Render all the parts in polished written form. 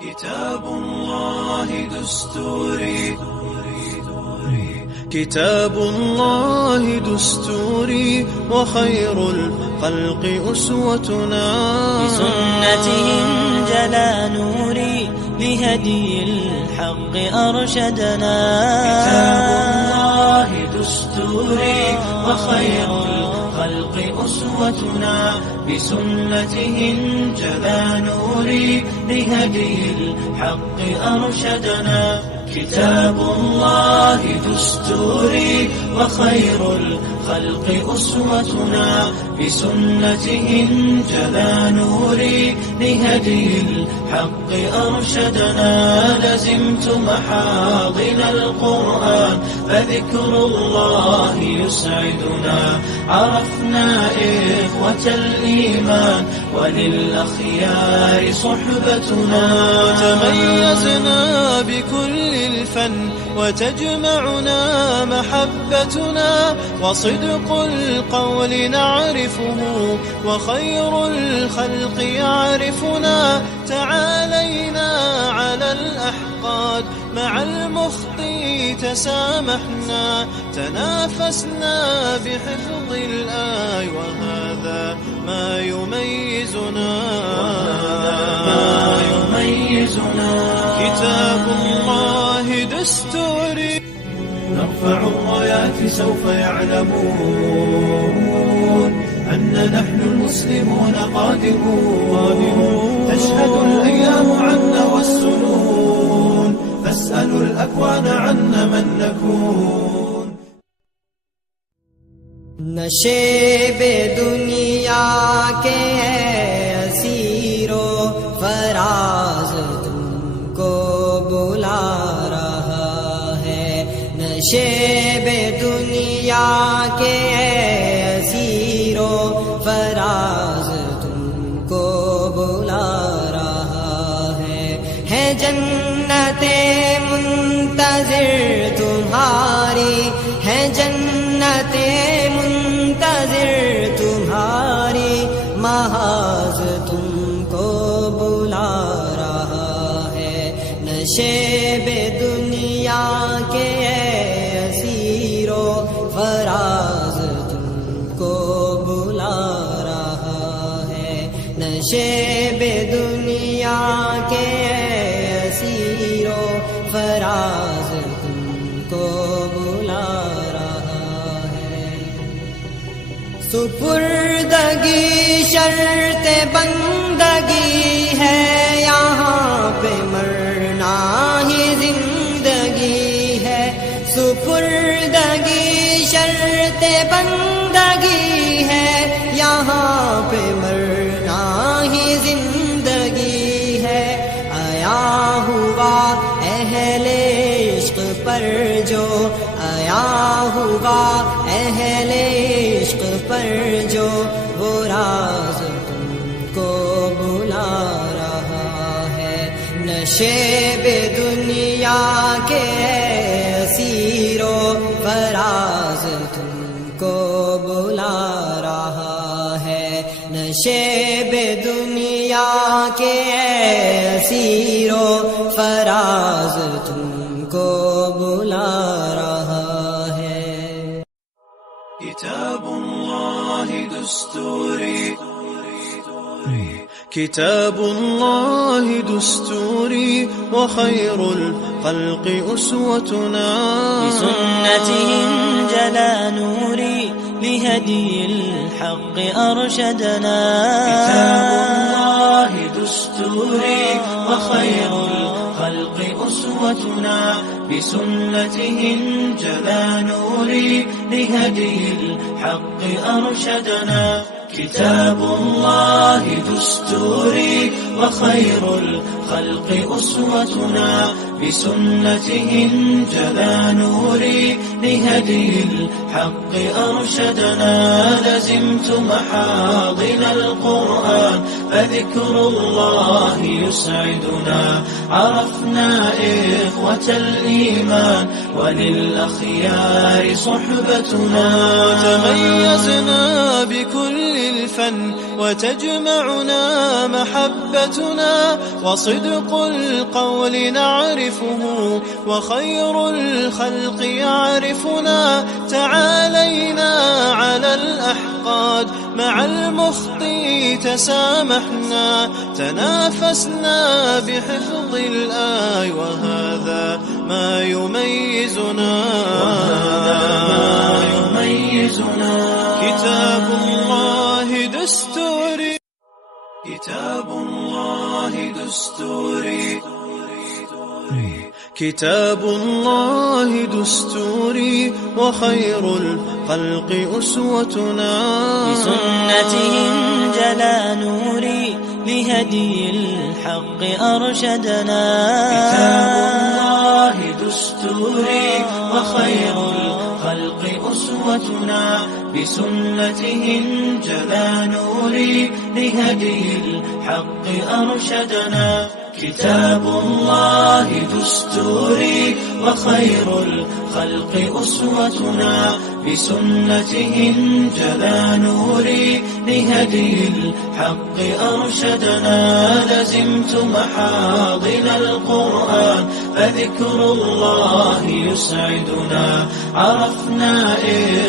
كتاب الله دستوري، كتاب الله دستوري، وخير الخلق أسوتنا. بسنته انجلى نوري، لهدي الحق أرشدنا. كتاب الله دستوري، وخير الخلق أسوتنا. بسنته انجلى نوري، لهدي الحق أرشدنا. كتاب الله دستوري، وخير الخلق أسوتنا. بسنته انجلى نوري، لهدي الحق أرشدنا. لزمت محاضن القرآن، فذكر الله يسعدنا. عرفنا إخوة الإيمان، وللأخيار صحبتنا. تميزنا بكل الفن، وتجمعنا محبتنا. وصدق القول نعرفه، وخير الخلق يعرفنا. تعالينا على الأحقاد، مع المخطي تسامحنا. تنافسنا بحفظ الآي، وهذا ما يميزنا. كتاب الله دستوري. نرفع الرايات سوف يعلمون أن نحن المسلمون قادمون. تشهد الأيام عنا والسنون، فاسألوا الأكوان عنا من نكون. नशे दुनिया के असीरो फराज तुमको बुला रहा है। नशे दुनिया के असीरो फराज तुमको बुला रहा है जन्नते मुंतज़िर तुम्हारी, है जन्नते मुंतज़िर तुम्हारी। महाज तुमको बुला रहा है। नशे दुनिया के असीरो फराज तुमको बुला रहा है। नशे दुनिया के असीरो फराज तुमको बुला रहा है। सुपुर्दगी शर्त बंदगी है, यहाँ पे मरना ही जिंदगी है। सुपुर्दगी शर्त बंदगी है, यहाँ पे मरना ही जिंदगी है। आया हुआ अहले इश्क पर जो, आया हुआ अहले इश्क पर जो, वो राज तुमको बुला रहा है। नशे दुनिया के असीरो फराज तुमको बुला रहा है। नशे दुनिया के असीरो फराज तुमको बुला रहा है। كتاب الله دستوري، كتاب الله دستوري، وخير الخلق أسوتنا. بسنته انجلى نوري، لهدي الحق أرشدنا. كتاب الله دستوري، وخير الخلق أسوتنا. بسنته انجلى نوري، لهدي الحق أرشدنا. كتاب الله دستوري، وخير الخلق أسوتنا. بسنته انجلى نوري، لهدي الحق أرشدنا. لزمت محاضن القرآن، فذكر الله يسعدنا. عرفنا إخوة الإيمان، وللأخيار صحبتنا. تميزنا بكل الفن، وتجمعنا محبتنا، وصدق القول نعرفه، وخير الخلق يعرفنا. تعالينا على الأحقاد مع المخطي تسامحنا، تنافسنا بحفظ الآي، وهذا ما يميزنا، كتاب الله دستوري، كتاب الله دستوري، كتاب الله دستوري، وخير الخلق أسوتنا. بسنته انجلى نوري، لهدي الحق أرشدنا. كتاب الله دستوري، وخير الخلق أسوتنا. بسنته انجلى نوري، لهدي الحق أرشدنا. كتاب الله دستوري، وخير الخلق أسوتنا. بسنته انجلى نوري، لهدي الحق أرشدنا. لزمت محاضن القرآن، فذكر الله يسعدنا. عرفنا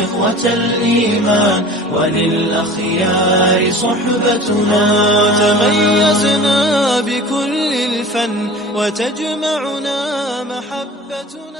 إخوة الإيمان، وللأخيار صحبتنا. تميزنا بكل الفن، وتجمعنا محبتنا.